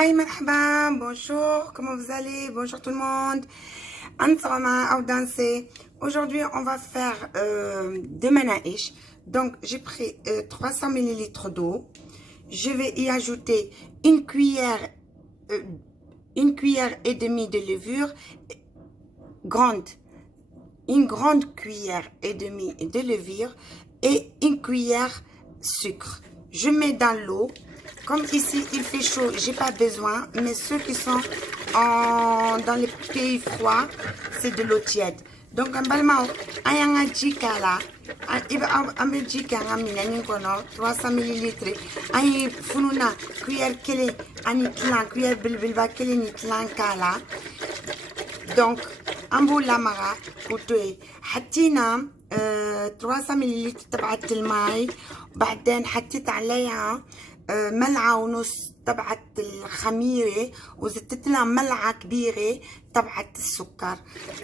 Hi, marhaba, bonjour, comment vous allez? Bonjour tout le monde. Ansama au danser. Aujourd'hui, on va faire de manaïch. Donc, j'ai pris 300 ml d'eau. Je vais y ajouter une cuillère et demie de levure grande. Une grande cuillère et demie de levure et une cuillère sucre. Je mets dans l'eau. Comme ici, il fait chaud, j'ai pas besoin. Mais ceux qui sont dans les pays froids, c'est de l'eau tiède. Donc, en balmao, ayanga jikala, ambe jikanga minani kono 300 ml. Ayi fununa cuillère kele anitlan cuillère bilbilba kele nitlan kala. Donc, ambo lamara كوتوي حطينا 300 ملل تبعت الماء. بعدين حطيت عليها ملعقة ونص تبعت الخميرة وزدت لها ملعقة كبيرة تبعت السكر.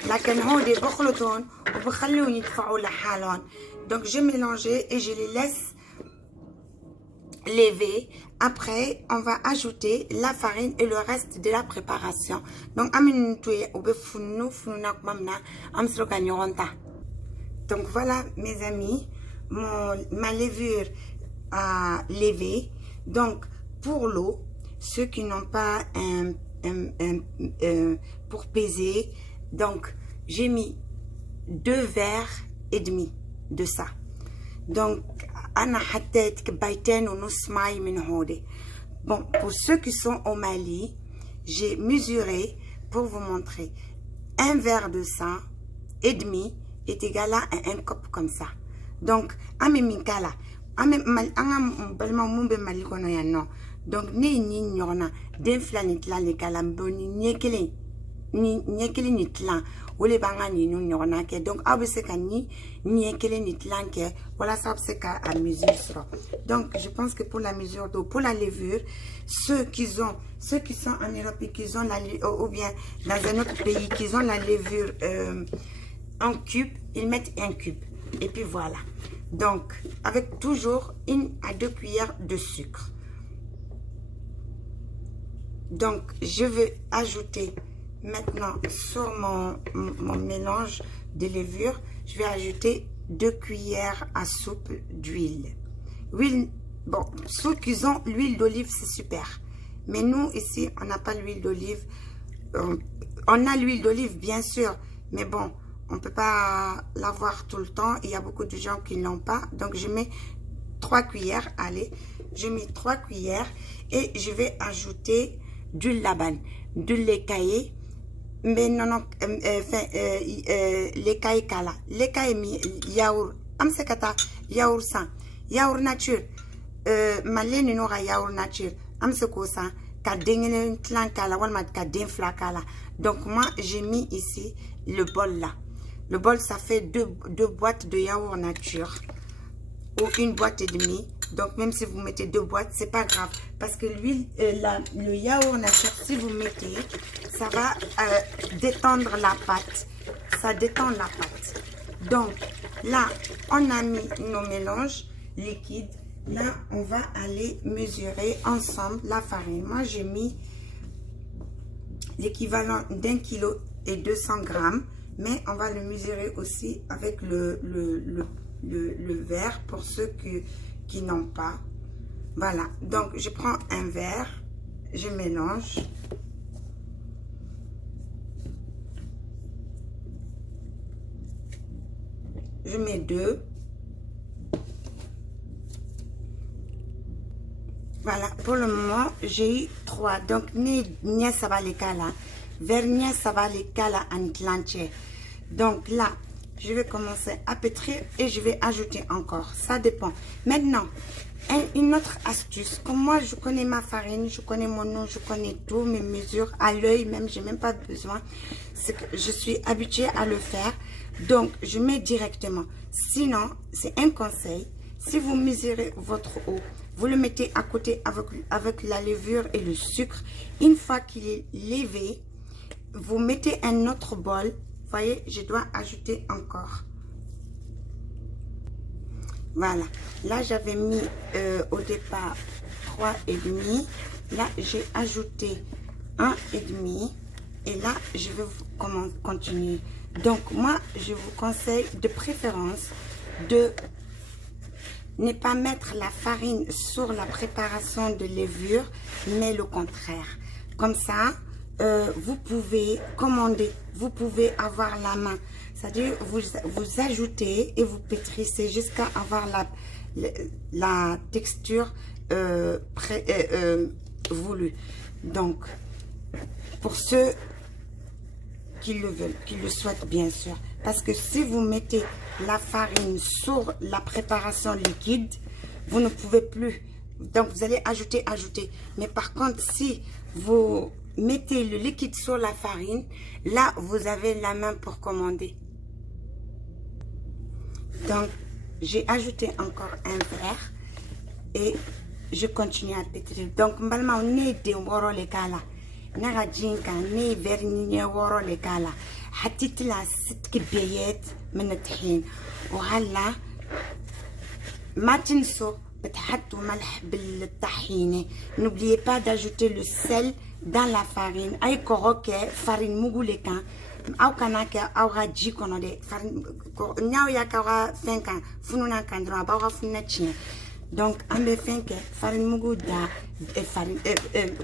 لكن هودي بخلطهم وبخليهم يدفعوا لحالهم. Donc je mélange et je les laisse lever. Après, on va ajouter la farine et le reste de la préparation. Donc, voilà, mes amis, ma levure a levé. Donc, pour l'eau, ceux qui n'ont pas pour peser, donc, j'ai mis 2 verres et demi de ça. Donc, bon, pour ceux qui sont au Mali, j'ai mesuré pour vous montrer. 1 verre de ça et demi est égal à un cup comme ça. Donc, donc, donc je pense que pour la mesure d'eau, pour la levure, ceux qui sont en Europe et qui ont la, ou bien dans un autre pays qui ont la levure en cube, ils mettent un cube et puis voilà. Donc avec toujours 1 à 2 cuillères de sucre. Donc je vais ajouter maintenant sur mon mélange de levure, je vais ajouter 2 cuillères à soupe d'huile. Huile, bon, ceux qui ont l'huile d'olive, c'est super. Mais nous, ici, on n'a pas l'huile d'olive. On a l'huile d'olive, bien sûr. Mais bon, on ne peut pas l'avoir tout le temps. Il y a beaucoup de gens qui ne l'ont pas. Donc, je mets 3 cuillères. Allez, je mets 3 cuillères. Et je vais ajouter du laban, du lait caillé. Mais non, les cailles kala, les cailles yaourt, amsekata yaourt sans, yaourt nature, malé n'aura yaourt nature, amsekosa, ka dengene clan kala, walmat ka denfla kala. Donc moi j'ai mis ici le bol là. Le bol ça fait 2 boîtes de yaourt nature ou 1 boîte et demie. Donc même si vous mettez 2 boîtes, c'est pas grave parce que l'huile, le yaourt nature, si vous mettez, ça va détendre la pâte. Ça détend la pâte. Donc là, on a mis nos mélanges liquides. Là, on va aller mesurer ensemble la farine. Moi, j'ai mis l'équivalent d'1 kg et 200 grammes, mais on va le mesurer aussi avec le verre pour ceux qui n'ont pas. Voilà, donc je prends un verre, je mélange. Je mets 2. Voilà, pour le moment, j'ai eu 3. Donc, nia ça va les cas là. Vernia ça va les cas là en clanché. Donc là, je vais commencer à pétrir et je vais ajouter encore. Ça dépend. Maintenant, une autre astuce. Comme moi, je connais ma farine, je connais mon nom, je connais tout, mes mesures à l'œil même, j'ai même pas besoin. C'est que je suis habituée à le faire. Donc, je mets directement. Sinon, c'est un conseil. Si vous mesurez votre eau, vous le mettez à côté avec la levure et le sucre. Une fois qu'il est levé, vous mettez un autre bol. Voyez, je dois ajouter encore. Voilà. Là, j'avais mis au départ 3,5. Là, j'ai ajouté 1,5. Et là, je vais continuer. Donc, moi, je vous conseille de préférence de ne pas mettre la farine sur la préparation de levure, mais le contraire. Comme ça, vous pouvez commander, vous pouvez avoir la main. C'est-à-dire, vous ajoutez et vous pétrissez jusqu'à avoir la texture voulue. Donc, pour ceux qui le veulent, qui le souhaitent bien sûr. Parce que si vous mettez la farine sur la préparation liquide, vous ne pouvez plus. Donc, vous allez ajouter. Mais par contre, si vous mettez le liquide sur la farine, là, vous avez la main pour commander. Donc, j'ai ajouté encore un verre et je continue à pétrir. Donc, malma on est de woro le kala. Naga jinka ne vernigne woro le kala. Hatitla sitki beyet منتحين وهلا ما تنسوا بتحطوا ملح بالطحينه. N'oubliez pas d'ajouter le sel dans la farine. Ay koroke farine muguleka au kanaka au raji kono de farine nyaaw yakara 5 ans fununa kandra ba wa funna chi. Donc ambe fenke farine muguda farine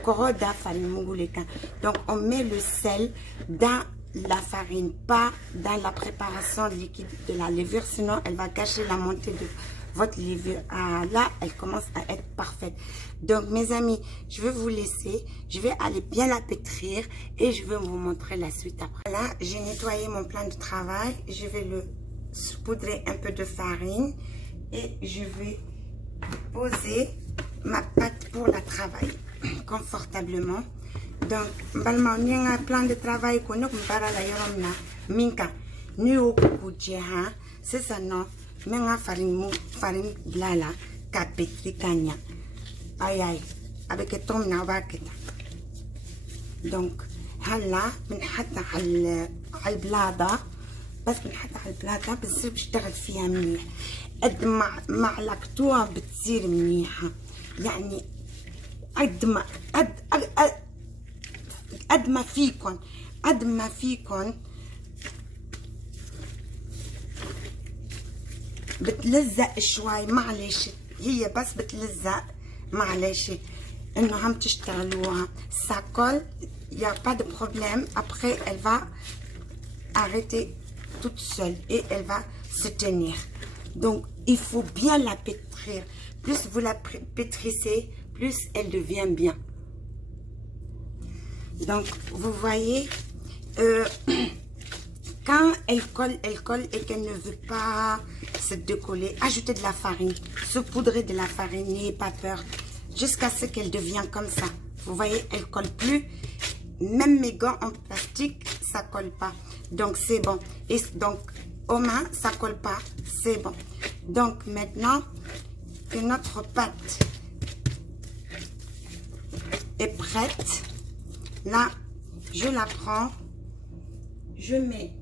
koroda farine muguleka. Donc on met le sel dans la farine, pas dans la préparation liquide de la levure, sinon elle va gâcher la montée de votre levure. Ah, là, elle commence à être parfaite. Donc, mes amis, je vais vous laisser. Je vais aller bien la pétrir et je vais vous montrer la suite après. Là, j'ai nettoyé mon plan de travail. Je vais le saupoudrer un peu de farine et je vais poser ma pâte pour la travailler confortablement. Donc, balma on a un plan de travail qu'on a comparé la yoromna minka ni au kukujeha c'est ça non mais on a farine blala kapetri kanya aïe avec ton na wakita. Donc هلا بنحطها على البلاطه بس بنحطها على البلاطه بتصير بشتغل فيها منيح قد ما معلقتوها بتصير منيحه يعني قد ما فيكن بتلزق شوي معلش هي بس بتلزق معلش انه عم تشتغلوها ça colle y a pas de problème après elle va arrêter toute seule et elle va se tenir. Donc il faut bien la pétrir, plus vous la pétrissez plus elle devient bien. Donc, vous voyez, quand elle colle et qu'elle ne veut pas se décoller, ajoutez de la farine, saupoudrez de la farine, n'ayez pas peur, jusqu'à ce qu'elle devienne comme ça. Vous voyez, elle colle plus. Même mes gants en plastique, ça colle pas. Donc, c'est bon. Et donc, aux mains, ça colle pas. C'est bon. Donc, maintenant que notre pâte est prête, là, je la prends, je mets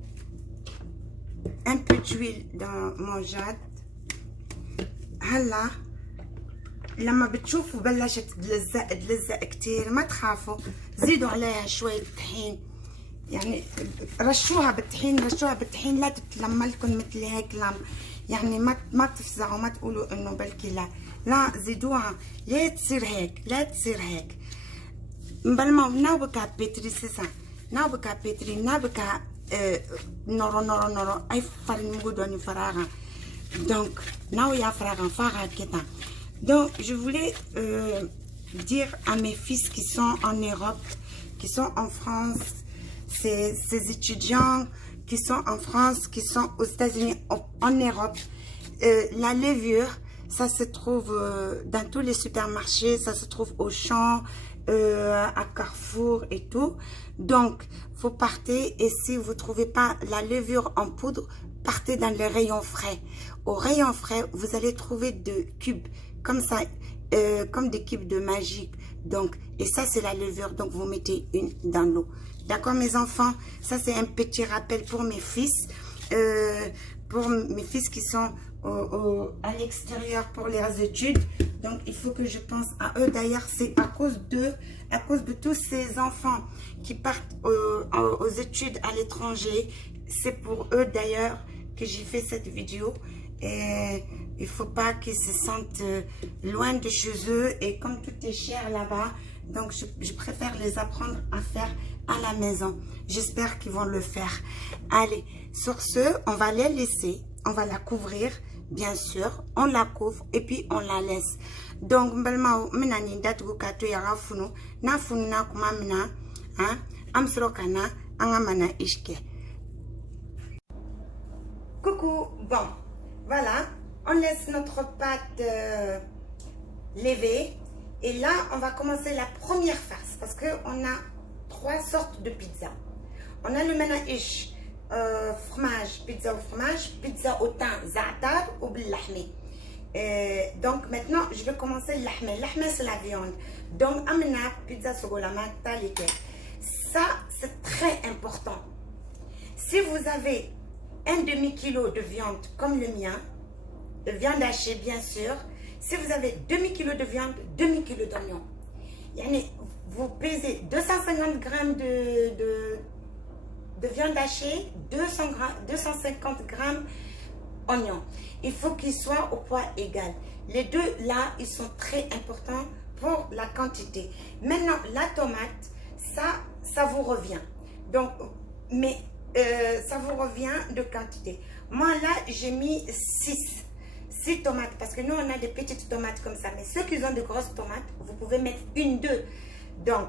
un peu d'huile dans mon jade. هلا لما بتشوفوا بلشت تلزق كتير ما تخافوا، زيدوا عليها شوية طحين، يعني رشوها بالطحين لا تتلملكم مثل هيك يعني ما تفزعوا، ما تقولوا انه بلكي لا زيدوها، لا تصير هيك مبلما ناوبكا بيتري سيسا ناوبكا بيتري ناوبكا نورو اي فرين مغودوني فراغا. Donc ناو يا فراغا كده. Donc je voulais dire à mes fils qui sont en Europe, qui sont en France, ces étudiants qui sont en France, qui sont aux États-Unis, en Europe, la levure, ça se trouve dans tous les supermarchés, ça se trouve au champ, à Carrefour et tout. Donc, vous partez et si vous ne trouvez pas la levure en poudre, partez dans les rayons frais. Au rayon frais, vous allez trouver des cubes comme ça, comme des cubes de magie. Donc, et ça c'est la levure, donc vous mettez une dans l'eau. D'accord mes enfants? Ça c'est un petit rappel pour mes fils. pour mes fils qui sont à l'extérieur pour les études. Donc, il faut que je pense à eux. D'ailleurs, c'est à cause de tous ces enfants qui partent aux études à l'étranger. C'est pour eux, d'ailleurs, que j'ai fait cette vidéo. Et il ne faut pas qu'ils se sentent loin de chez eux. Et comme tout est cher là-bas, donc je préfère les apprendre à faire à la maison. J'espère qu'ils vont le faire. Allez, sur ce, on va les laisser. On va la couvrir. Bien sûr, on la couvre et puis on la laisse. Donc, coucou, bon, voilà, on laisse notre pâte lever. Et là, on va commencer la première farce parce qu'on a 3 sortes de pizza. On a le manaïch. Fromage, pizza au fromage, pizza au thym, za'atar ou b'lahmi. Donc maintenant, je vais commencer l'ahmi. L'ahmi, c'est la viande. Donc, amena pizza sogolama talike. Ça, c'est très important. Si vous avez un demi-kilo de viande comme le mien, de viande hachée bien sûr, si vous avez demi-kilo de viande, demi-kilo d'oignon. Vous pesez 250 grammes de viande hachée, 250 grammes oignons. Il faut qu'ils soient au poids égal. Les deux là, ils sont très importants pour la quantité. Maintenant, la tomate, ça vous revient. Donc, mais ça vous revient de quantité. Moi là, j'ai mis 6 tomates parce que nous, on a des petites tomates comme ça. Mais ceux qui ont de grosses tomates, vous pouvez mettre 1, 2. Donc,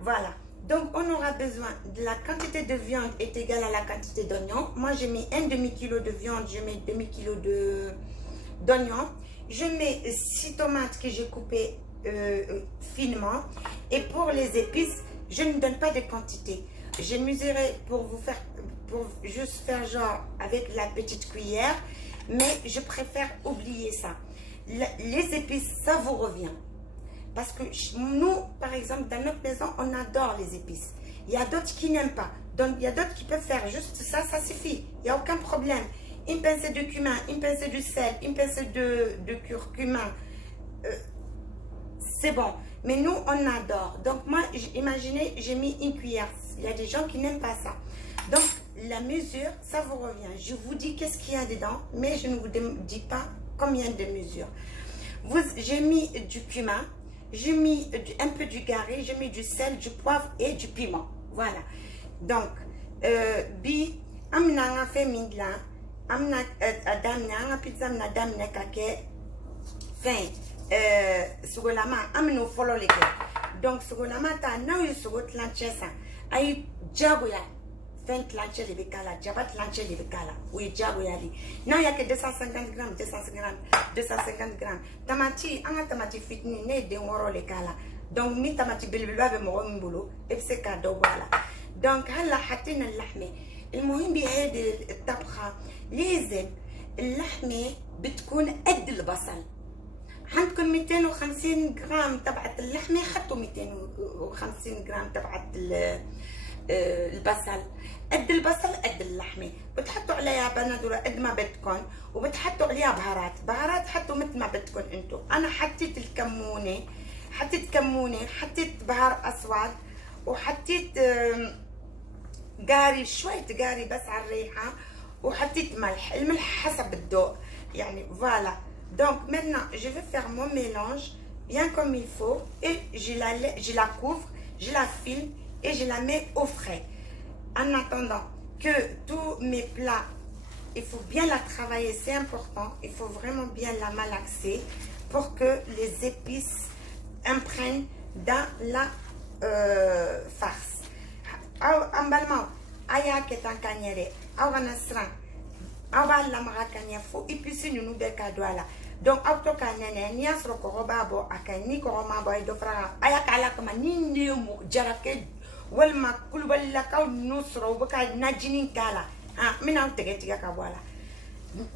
voilà. Donc, on aura besoin de la quantité de viande est égale à la quantité d'oignon. Moi, j'ai mis un demi-kilo de viande, je mets demi-kilo d'oignon. Je mets 6 tomates que j'ai coupées finement. Et pour les épices, je ne donne pas de quantité. J'ai mesuré pour juste faire genre avec la petite cuillère. Mais je préfère oublier ça. Les épices, ça vous revient. Parce que nous, par exemple, dans notre maison, on adore les épices. Il y a d'autres qui n'aiment pas. Donc, il y a d'autres qui peuvent faire juste ça, ça suffit. Il n'y a aucun problème. Une pincée de cumin, une pincée de sel, une pincée de curcuma. C'est bon. Mais nous, on adore. Donc, moi, imaginez, j'ai mis une cuillère. Il y a des gens qui n'aiment pas ça. Donc, la mesure, ça vous revient. Je vous dis qu'est-ce qu'il y a dedans, mais je ne vous dis pas combien de mesures. J'ai mis du cumin. J'ai mis un peu du gari, j'ai mis du sel, du poivre et du piment. Voilà. Donc, amna fait mindla, amna adamna, pizza amna damna kake, fin, sugolama, amno follow leke. Donc, sugolama ta na yu sugot lanchesa, ay jagoya. 20 lanche les bécala, jabat lanche les bécala, oui, diabo yali. Non, il n'y a que 250 grammes, 250 grammes. Tamati, anga tamati fitni, ne de moro les cala. Donc, mi tamati bilbilba be moro mbulu, et c'est cadeau, voilà. Donc, هلا حطينا اللحمة. المهم بهذه الطبخة لازم اللحمة بتكون قد البصل. عندكم 250 جرام تبعت اللحمة، حطوا 250 جرام تبعت البصل. قد البصل قد اللحمه. بتحطوا عليها بندوره قد ما بدكم، وبتحطوا عليها بهارات حطوا مثل ما بدكم انتم. انا حطيت الكمونه، حطيت بهار اسود، وحطيت قاري، شويه قاري بس على الريحه، وحطيت ملح. الملح حسب الذوق يعني. Voilà. Donc maintenant je vais faire mon mélange bien comme il faut et je la couvre, je la filme et je la mets au frais. En attendant que tous mes plats, il faut bien la travailler, c'est important. Il faut vraiment bien la malaxer pour que les épices imprègnent dans la farce. Ambalma, aya ketankanyere, awa nasran, awa la marakanya fo épices nous de kadwala. Donc auto kanene ni asro ko babo akani ko ma boy do fra aya kala kama ninde mo jarake walma kulubali la kaw nusro baka najini kala mina tege tiga ka voilà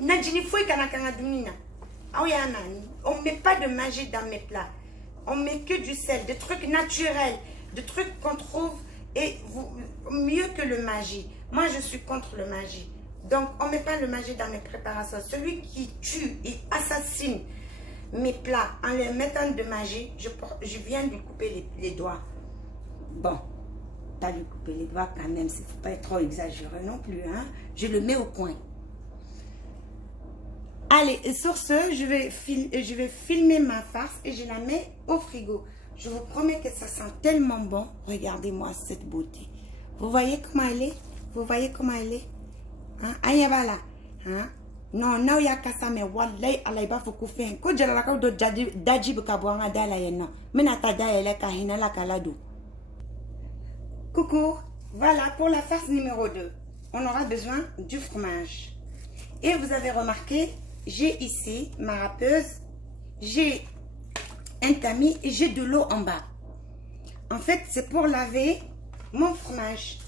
najini foi kana kana dumina awyana. On met pas de magie dans mes plats, on met que du sel, des trucs naturels, des trucs qu'on trouve et mieux que le magie. Moi je suis contre le magie. Donc, on ne met pas le magie dans mes préparations. Celui qui tue et assassine mes plats en les mettant de magie, je viens de lui couper les doigts. Bon, pas lui couper les doigts quand même, il ne faut pas être trop exagéré non plus. Hein? Je le mets au coin. Allez, sur ce, je vais filmer ma farce et je la mets au frigo. Je vous promets que ça sent tellement bon. Regardez-moi cette beauté. Vous voyez comment elle est? Vous voyez comment elle est? Hein? Ayabala. Hein? Non, non, il y a qu'à ça, mais wallahi, Allah va vous couper. Quand je la de Dajib Kabouanga Dalayen, mais Natada elle est Kahina la Kalado. Coucou, voilà pour la farce numéro 2. On aura besoin du fromage. Et vous avez remarqué, j'ai ici ma râpeuse, j'ai un tamis et j'ai de l'eau en bas. En fait, c'est pour laver mon fromage.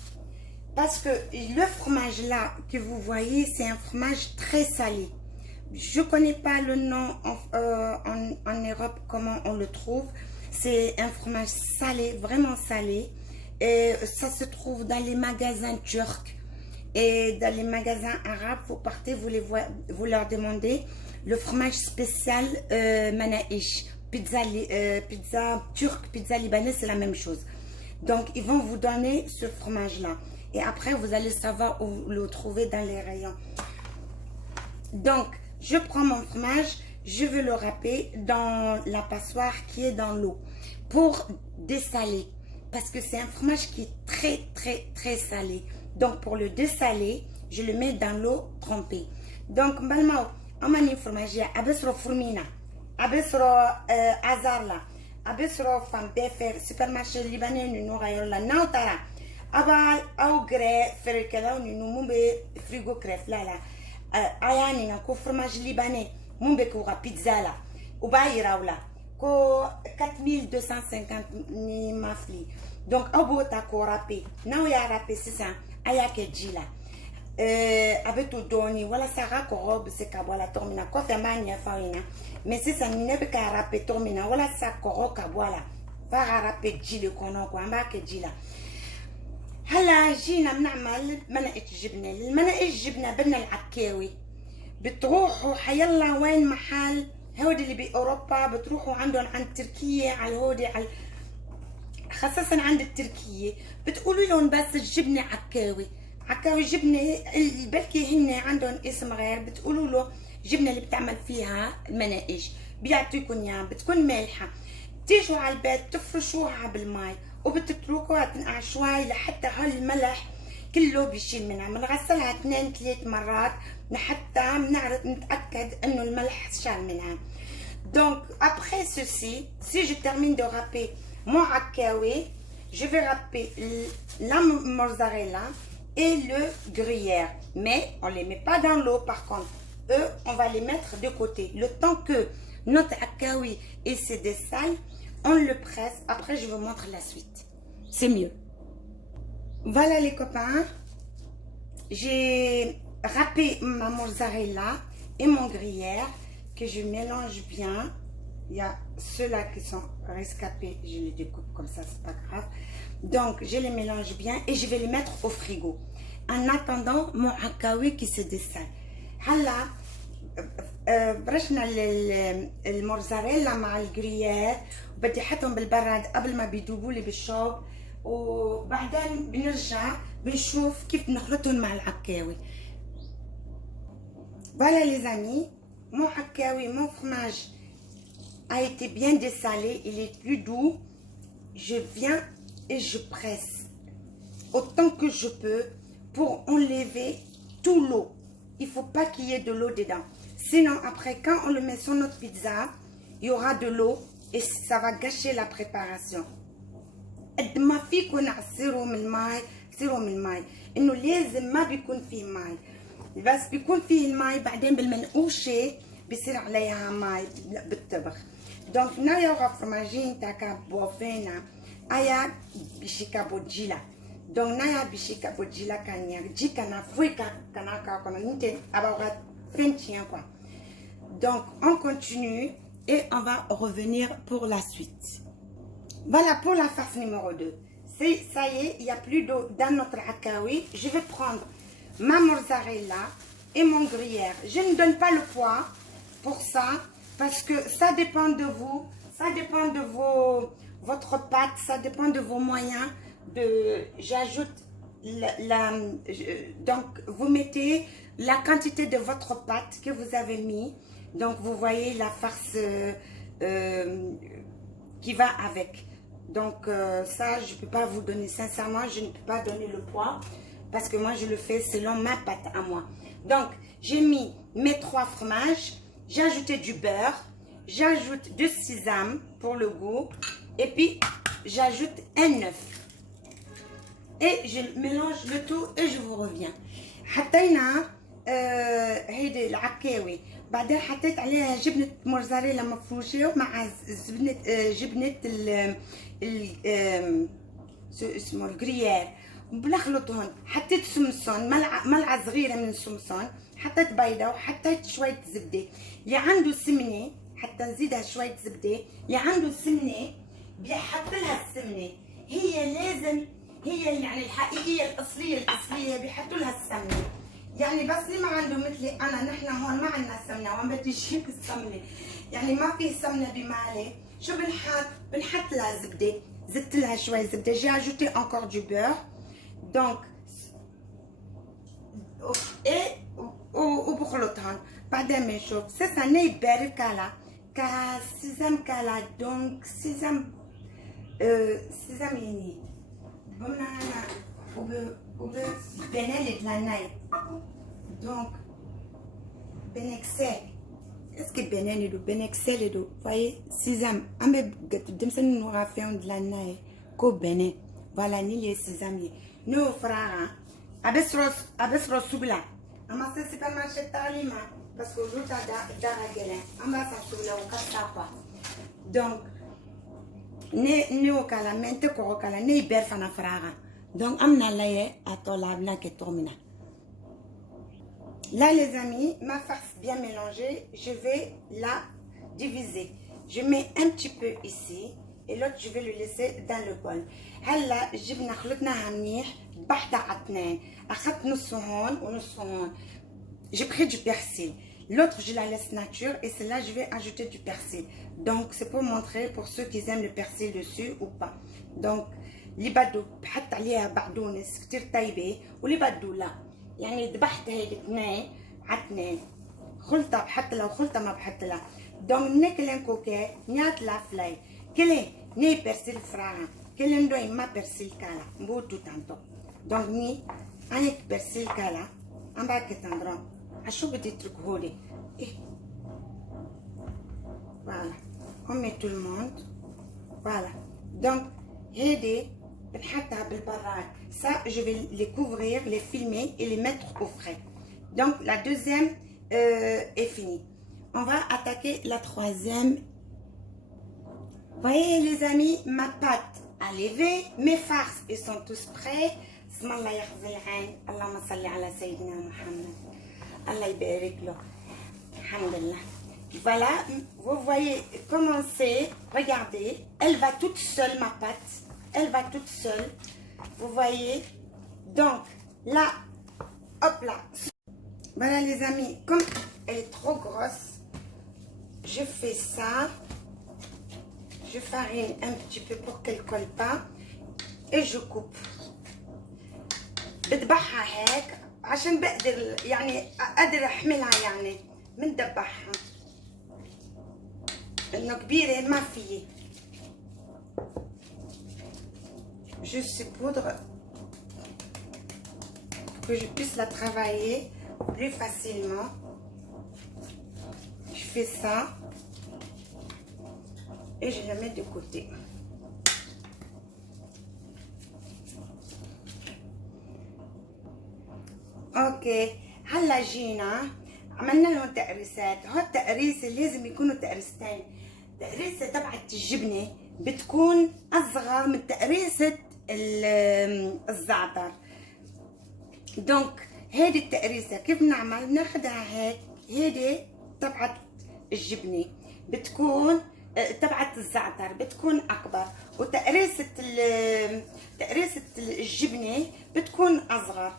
Parce que le fromage là que vous voyez, c'est un fromage très salé. Je ne connais pas le nom en Europe, comment on le trouve. C'est un fromage salé, vraiment salé. Et ça se trouve dans les magasins turcs. Et dans les magasins arabes, vous partez, vous leur demandez le fromage spécial Manaïch. Pizza turque, pizza libanaise, c'est la même chose. Donc, ils vont vous donner ce fromage-là. Et après, vous allez savoir où le trouver dans les rayons. Donc, je prends mon fromage, je vais le râper dans la passoire qui est dans l'eau pour dessaler. Parce que c'est un fromage qui est très, très, très salé. Donc, pour le dessaler, je le mets dans l'eau trempée. Donc, malma, on m'a dit fromage, abesro fourmina, abesro azarla, abesro fambefer, supermarché libanais, nous rayola, nautara. Aba au gré faire que là nous mumbe frigo crève là ayani na ko fromage libanais mumbe ko pizza là ou ba iraula ko 4250 ni mafli donc abo ta ko râpé na ya râpé c'est ça ayake jila avec tout doni wala sara ko robe c'est ka wala tormina ko fa mania faina mais c'est ça ni nebe ka râpé tormina wala sa ko roka wala va râpé jile kono ko amba ke jila. هلا جينا بنعمل منقة جبنة. المنقة الجبنة بدنا العكاوي. بتروحوا حيلا وين محل هودي اللي بأوروبا بتروحوا عندهم عند تركيا على هودي على خاصة عند التركية بتقولوا لهم بس الجبنة عكاوي. عكاوي جبنة بلكي هن عندهم اسم غير بتقولوا له جبنة اللي بتعمل فيها المناقش بيعطيكم اياها بتكون مالحة. تيجوا على البيت تفرشوها بالماء وبتتركوها تنقع شوي لحتى هالملح كله بيشيل منها. بنغسلها 2-3 مرات لحتى بنعرف نتأكد انه الملح شال منها. Donc après ceci, si je termine de râper mon accaoué, je vais râper la mozzarella et le gruyère. Mais on ne les met pas dans l'eau par contre. Eux, on va les mettre de côté. Le temps que notre accaoué et se dessale, on le presse. Après, je vous montre la suite. C'est mieux. Voilà les copains. J'ai râpé ma mozzarella et mon gruyère que je mélange bien. Il y a ceux-là qui sont rescapés. Je les découpe comme ça, c'est pas grave. Donc, je les mélange bien et je vais les mettre au frigo. En attendant mon accaoué qui se dessale. Hala. برشنا الموزاريلا مع الجريات وبدي احطهم بالبراد قبل ما بيدوبوا لي بالشوب وبعدين بنرجع بنشوف كيف نخلطهم مع العكاوي. Voilà les amis, mon accaoué, mon fromage a été bien dessalé, il est plus doux. Je viens et je presse autant que je peux pour enlever tout l'eau. Il ne faut pas qu'il y ait de l'eau dedans. Sinon, après, quand on le met sur notre pizza, il y aura de l'eau et ça va gâcher la préparation. قد ما فيكم عصروا من الماء كثروا من الماء انه لازم ما بيكون فيه ماء بس بيكون فيه الماء بعدين بالمنقوشه بيصير عليها ماء بالطبخ. دونك نايا فرماجين تاكا بوفينا ايا بيشيكا بوجيلا دونك نايا بيشيكا بوجيلا كانيا جيكا فويكا كاناكا كنا نتي اباغا فينتيان كوا. Donc on continue et on va revenir pour la suite. Voilà pour la farce numéro 2. Ça y est, il n'y a plus d'eau dans notre accaoué. Je vais prendre ma mozzarella et mon gruyère. Je ne donne pas le poids pour ça parce que ça dépend de vous, ça dépend de votre pâte, ça dépend de vos moyens. J'ajoute donc vous mettez la quantité de votre pâte que vous avez mis. Donc vous voyez la farce qui va avec. Donc ça je ne peux pas vous donner, sincèrement je ne peux pas donner le poids parce que moi je le fais selon ma pâte à moi. Donc j'ai mis mes 3 fromages, j'ai ajouté du beurre, j'ajoute du sésame pour le goût et puis j'ajoute un œuf et je mélange le tout et je vous reviens. حطينا هيدي العكاوي، بعدين حطيت عليها جبنة موزاريلا مفروشة مع جبنة اسمه الجريير، بنخلطهم. حطيت سمسون، ملعقة صغيرة من السمسون، حطيت بيضة وحطيت شوية زبدة. اللي عنده سمنة حتى نزيدها شوية زبدة، اللي عنده سمنة بيحط لها السمنة، هي لازم هي يعني الحقيقية الأصلية بيحطوا لها السمنة. يعني بس اللي ما عنده مثلي أنا، نحن هون ما عندنا سمنة، وعم بدي جيب السمنة، يعني ما في سمنة بمالي. شو بنحط؟ بنحط لها زبدة، زدت لها شوي زبدة، j'ai ajouté encore du beurre. Donc وبخلطهم. بعدين بنشوف سيسا ني بارد كالا كسيزم كالا. دونك سيزم يعني بمنا وبنالد لاناي. Donc بنكسل اسكي بنالد وبنكسل voyez سيزم ام قدمسن نوغافيون دلاناي كو بني فوالا نيلي سيزامي نو فراغا abesro subla ama se supermarché talima parce que l'autre dara gelen ama sa subla o kasapa. Donc ne o kala mente ko kala ne ber fana fraga. Donc amna laye atola blanc que tomina. Là les amis, ma farce bien mélangée, je vais la diviser. Je mets un petit peu ici et l'autre je vais le laisser dans le bol. هلا جبنا خلطناها منيح، ذبحتها على 2، اخذت نص هون ونص هون. J'ai pris du persil. L'autre je la laisse nature et celle-là je vais ajouter du persil. Donc c'est pour montrer pour ceux qui aiment le persil dessus ou pas. Donc اللي بده بحط عليها بقدونس كتير طيبة، واللي بده لا. يعني ذبحت هيدي 2 على 2 خلطة، بحط لها وخلطة ما بحط لها. Donc ناكلين كوكي نيات لا فلاي كلي ني persil fraga. Quel est ma persil kala, beau tout en temps. Donc ni avec persil kala, en bas que t'endras, à chaque petit truc holé. Et voilà, on met tout le monde. Voilà. Donc aider, ça je vais les couvrir, les filmer et les mettre au frais. Donc la deuxième est finie. On va attaquer la troisième. Voyez les amis, ma pâte à lever, mes farces ils sont tous prêts. Smallah yakhzi al-ayn, Allahumma salli ala sayyidina Muhammad. Allah yabarik lahu. Alhamdulillah. Voilà, vous voyez comment c'est. Regardez, elle va toute seule ma pâte. Elle va toute seule. Vous voyez. Donc là, hop là. Voilà les amis, comme elle est trop grosse, je fais ça. Je farine un petit peu pour qu'elle ne colle pas et je coupe. بذبحها هيك عشان بقدر يعني اقدر احملها، يعني من دبحها انه كبيره ما فيي. Je saupoudre que je puisse la travailler plus facilement. Je fais ça et je la mets de côté. اوكي هلا جينا عملنا لهم تقريصات. هو التقريص لازم يكونوا تقريصتين. تقريصه تبعت الجبنه بتكون اصغر من تقريصه الزعتر. دونك هيدي التقريصه كيف بنعمل؟ بناخدها هيك، هيدي تبعت الجبنه بتكون تبعت الزعتر بتكون اكبر، وتقريصه الجبنه بتكون اصغر.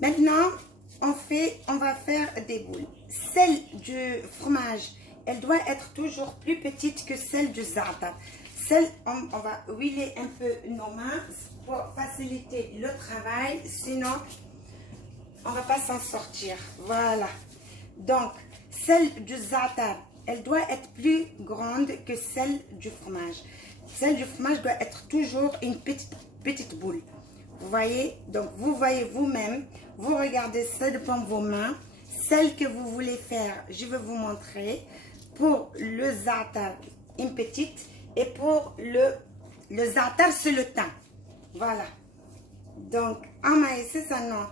Maintenant, on va faire des boules. Celle du fromage, elle doit être toujours plus petite que celle du za'atar. On va huiler un peu nos mains pour faciliter le travail, sinon on va pas s'en sortir. Voilà. Donc, celle du za'atar, elle doit être plus grande que celle du fromage. Celle du fromage doit être toujours une petite boule. Vous voyez? Donc, vous voyez vous-même. Vous regardez ça devant vos mains. Celle que vous voulez faire, je vais vous montrer. Pour le za'atar, une petite. Et pour le za'atar, c'est le thym. Voilà. Donc, c'est ça, non.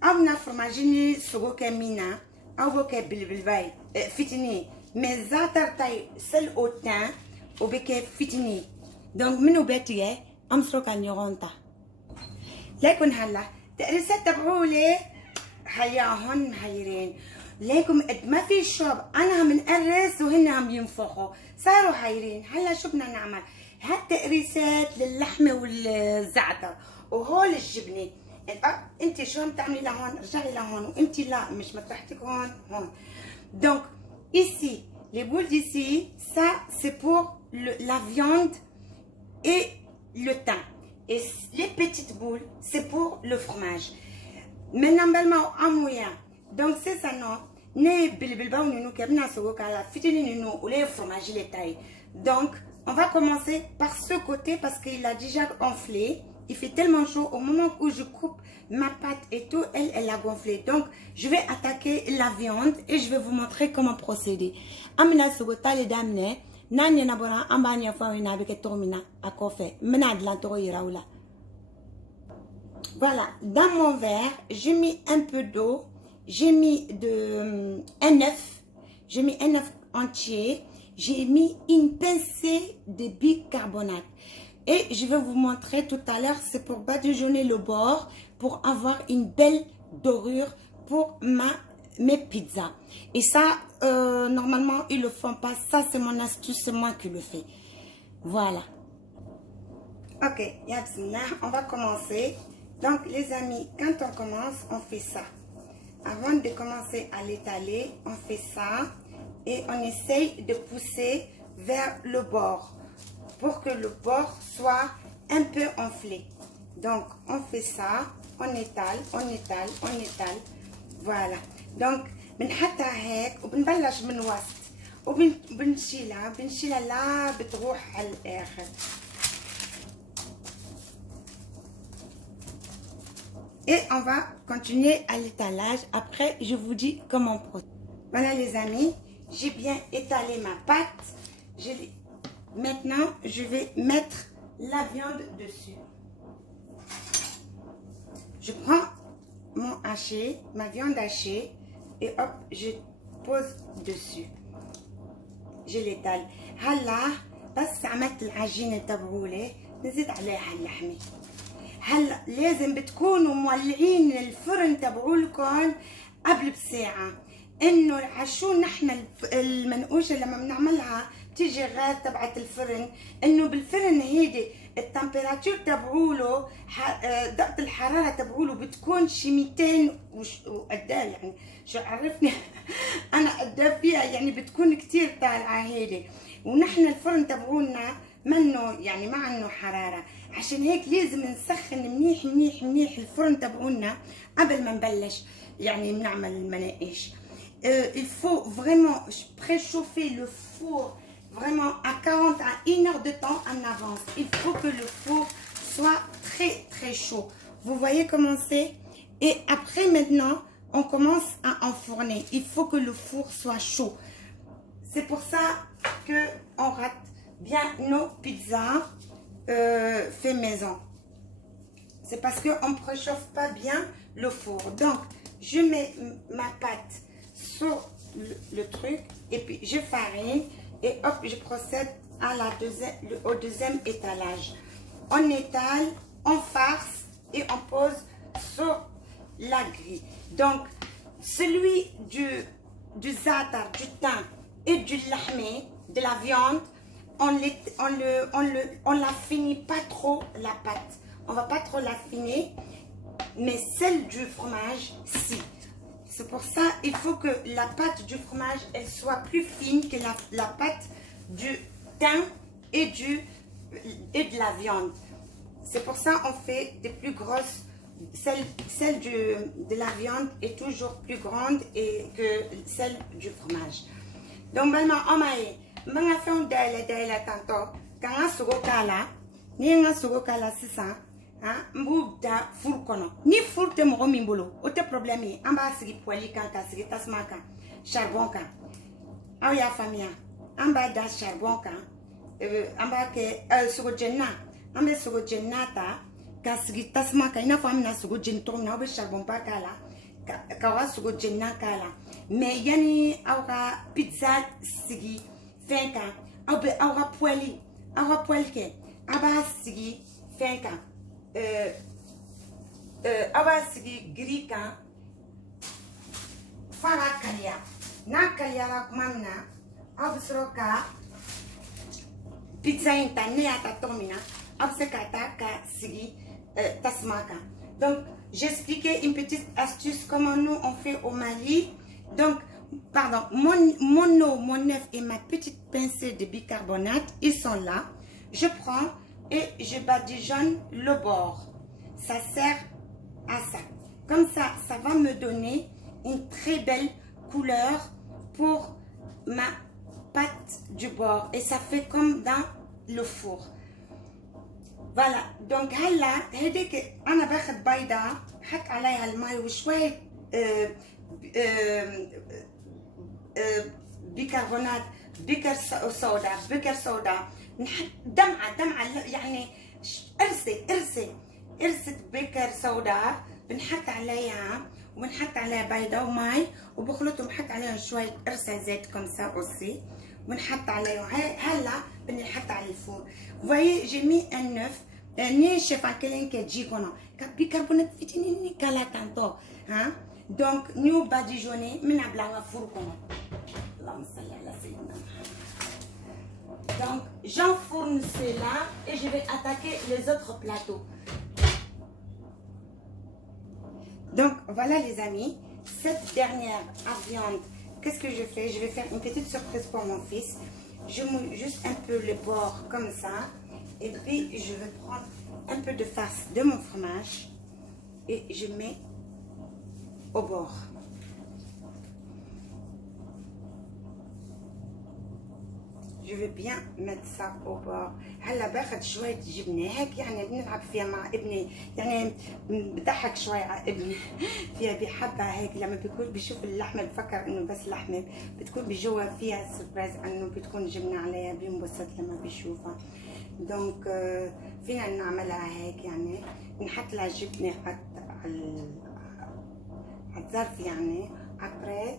Amna fromage ni sogo ke mina. Awo ke bilbilbay. Fitini. Mais za'atar tay, celle au thym. Ou beke fitini. Donc, minu betiye. Amsroka nyoronta. لكن هلا تقريسات تبعولي حياهن حيرين ليكم قد ما في شوب انا عم نقرس وهن عم ينفخوا صاروا حيرين. هلا شو بدنا نعمل؟ هالتقريسات للحمه والزعتر وهول الجبنه. انت شو عم تعملي لهون؟ رجعي لهون وانت لا مش مطرحتك هون. Donc ici les boules d'ici ça c'est pour la viande et le thym. Et les petites boules, c'est pour le fromage. Mais normalement, en moyen. Donc, c'est ça, non? Donc, on va commencer par ce côté parce qu'il a déjà gonflé. Il fait tellement chaud. Au moment où je coupe ma pâte et tout, elle a gonflé. Donc, je vais attaquer la viande et je vais vous montrer comment procéder. Amina Sogota, les dames, Nanya Nabora, Ambania Fawina avec Tomina à Kofe, Menad Lantoiraoula. Voilà, dans mon verre, j'ai mis un peu d'eau, j'ai mis un œuf, j'ai mis un œuf entier, j'ai mis une pincée de bicarbonate. Et je vais vous montrer tout à l'heure, c'est pour badigeonner le bord, pour avoir une belle dorure pour mes pizzas. Et ça, normalement, ils le font pas. Ça, c'est mon astuce, c'est moi qui le fais. Voilà. Ok, on va commencer. Donc, les amis, quand on commence, on fait ça. Avant de commencer à l'étaler, on fait ça. Et on essaye de pousser vers le bord. Pour que le bord soit un peu enflé. Donc, on fait ça. On étale, on étale, on étale. Voilà. Donc, بنحطها هيك وبنبلش من وسط وبنشيلها لا بتروح على الاخر. Et on va continuer à l'étalage. Après, je vous dis comment procéder. Voilà les amis, j'ai bien étalé ma pâte. Maintenant, je vais mettre la viande dessus. Je prends mon haché, ma viande hachée. Et hop, je pose dessus. Je l'étale. هلا بس عملت العجينة تبعولي نزيد عليها اللحمة. هلا لازم بتكونوا مولعين الفرن تبعولكم قبل بساعة. انه عشان نحن المنقوشة لما بنعملها بتيجي غير تبعت الفرن. انه بالفرن هيدي التمبيراتور تبعوله درجة الحرارة تبعوله بتكون شي 200 وقديه يعني شو عرفني انا قديه فيها يعني بتكون كتير طالعة هيدي. ونحن الفرن تبعولنا منه يعني ما عنه حرارة. عشان هيك لازم نسخن منيح منيح منيح الفرن تبعولنا قبل ما نبلش يعني بنعمل المناقيش. Il faut vraiment préchauffer le four vraiment à 40 à 1 heure de temps en avance. Il faut que le four soit très très chaud. Vous voyez comment c'est? Et après maintenant, on commence à enfourner. Il faut que le four soit chaud. C'est pour ça que on rate bien nos pizzas fait maison. C'est parce qu'on ne préchauffe pas bien le four. Donc, je mets ma pâte sur le truc et puis je farine et hop, je procède à au deuxième étalage. On étale, on farce et on pose sur la grille. Donc, celui du za'atar, du thym et du lahmé, de la viande, on la finit pas trop la pâte. On va pas trop l'affiner. mais celle du fromage, si. C'est pour ça il faut que la pâte du fromage, elle soit plus fine que la pâte du thym et de la viande. C'est pour ça on fait des plus grosses. Celle de la viande est toujours plus grande que celle du fromage. Donc maintenant, on m'a fait un daïla tantôt. Quand on se recala, c'est ça. Mbouda four kono. Ni four te moro mimbolo. Ote problème yi. Amba sigi poili kanka, sigi tasmaka, charbon kan. Aw ya famia. Amba da charbon kan. Amba ke sugo jenna. Amba sugo jenna ta. Kasigi tasmaka. Ina fam na sugo jen tom na obe charbon pa kala. Kawa sugo jenna kala. Mais yani awra pizza sigi fenka. Obe awra poili. Awra poilke. Aba sigi fenka. Aba sigi grika fara kalia na kalia la kumana absroka pizza intane ata tomina absekata ka sigi tasmaka. Donc j'expliquais une petite astuce comment nous on fait au Mali. Donc pardon, mon eau, mon œuf et ma petite pincée de bicarbonate, ils sont là. Je prends et je badigeonne le bord. Ça sert à ça. Comme ça, ça va me donner une très belle couleur pour ma pâte du bord. Et ça fait comme dans le four. Voilà. Donc, là, on a fait baïda, hak alayha almay ou chouette bicarbonate, بيكر صودا دمعة يعني قرصة بيكر صودا بنحط عليها وبنحط عليها بيضة وماء وبخلطهم بنحط عليهم شوية قرصة زيت كمسا aussi وبنحط عليهم هلا بنحط على الفور. voyez j'ai mis un œuf ni chef à quelqu'un qui dit qu'on a bicarbonate fitini kala tanto hein donc nous badigeonner mina blanga four qu'on donc j'enfourne cela et je vais attaquer les autres plateaux. Donc voilà les amis, cette dernière viande, qu'est-ce que je fais? Je vais faire une petite surprise pour mon fils. Je mouille juste un peu le bord comme ça et puis je vais prendre un peu de farce de mon fromage et je mets au bord. Je vais bien mettre ça au bord. هلا باخد شوية جبنة هيك يعني بنلعب فيها مع ابني يعني بضحك شوية على ابني فيها بيحبها هيك لما بيكون بيشوف اللحمة بفكر انه بس لحمة بتكون بجوا فيها سربرايز انه بتكون جبنة عليها بينبسط لما بيشوفها. دونك فينا نعملها هيك يعني نحط لها جبنة على الظرف يعني après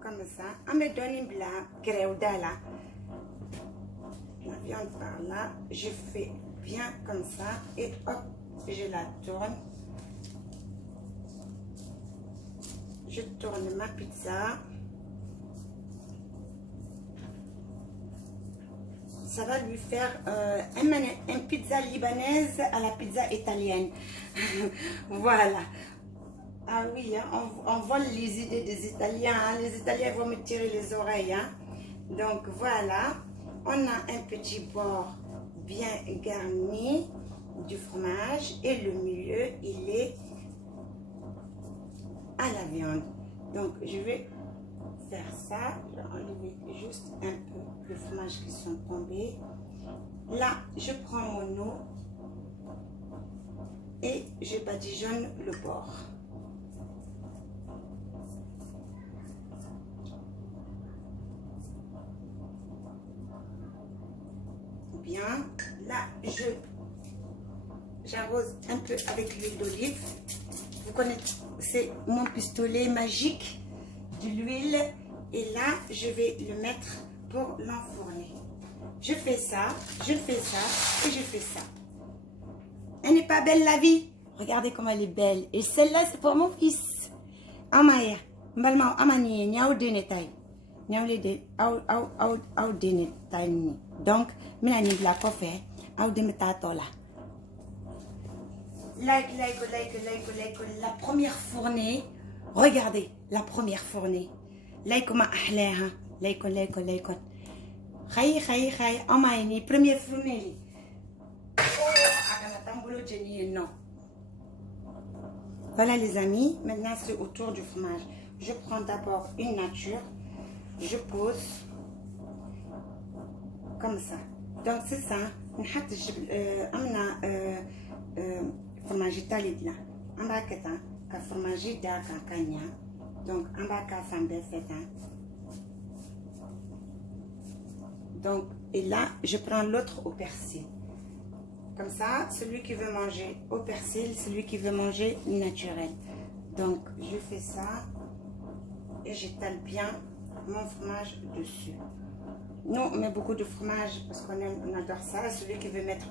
comme ça, on me donne une blague, la viande par là, je fais bien comme ça et hop, je la tourne. Je tourne ma pizza. Ça va lui faire une pizza libanaise à la pizza italienne. Voilà. Ah oui, hein, on vole les idées des Italiens. Hein. Les Italiens vont me tirer les oreilles. Hein. Donc voilà, on a un petit bord bien garni du fromage et le milieu, il est à la viande. Donc je vais faire ça. Je vais enlever juste un peu le fromage qui sont tombés. Là, je prends mon eau et je badigeonne le bord. Bien, là j'arrose un peu avec l'huile d'olive. Vous connaissez, c'est mon pistolet magique de l'huile et là je vais le mettre pour l'enfourner. Je fais ça et je fais ça. Elle n'est pas belle la vie? Regardez comme elle est belle. Et celle-là c'est pour mon fils. Amaya, mbalma amani nyao denetay. Donc, je vais la coffre, je vais mettre là. like, la première fournée. Regardez, la première fournée. Like ma أحلاها. Like. Khai. Amaini, première fournée. Non. Voilà les amis, maintenant c'est au tour du fromage. Je prends d'abord une nature, je pose comme ça. Donc c'est ça, on a fromage italien, on va faire fromage d'Akakanya. Donc on va faire donc et là je prends l'autre au persil. Comme ça, celui qui veut manger au persil, celui qui veut manger naturel. Donc, je fais ça et j'étale bien mon fromage dessus. Nous, on met beaucoup de fromage parce qu'on on adore ça. Celui qui veut mettre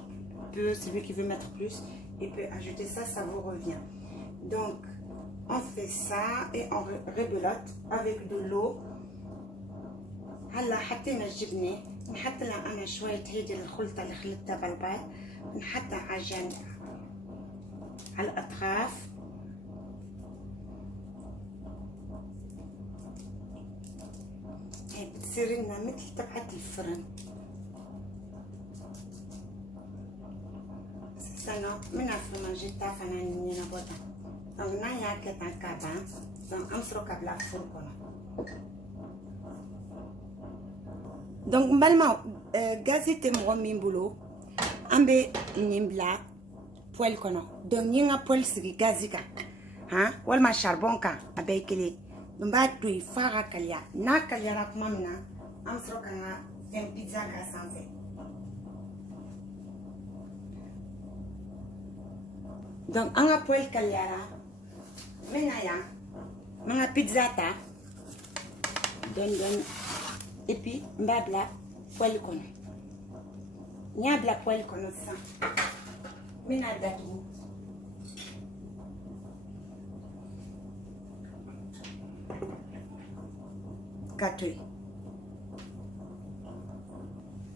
peu, celui qui veut mettre plus, il peut ajouter ça, ça vous revient. Donc, on fait ça et on rebelote avec de l'eau. هلا حطينا الجبنه نحط لها انا شويه هيدي الخلطه اللي خلطتها بالبال نحطها على جنب على الاطراف هي بتصير لنا مثل تبعت الفرن سنة من الفرماجي تاع فنانين بوطا دونك نايا كتا كابا دونك امسرو كابلا فوركولا donc malma gazete mo min bulo ambe nimbla poêle kono donc nyinga poêle sigi gazika ha wal ma charbon ka abe kele mba tu fara kalya na kalya ra kuma mina am sro kana fem pizza ka sanfe donc anga poêle kalya ra menaya manga pizza ta don et puis mbabla poêle kono nyabla poêle kono ça mina datu katwe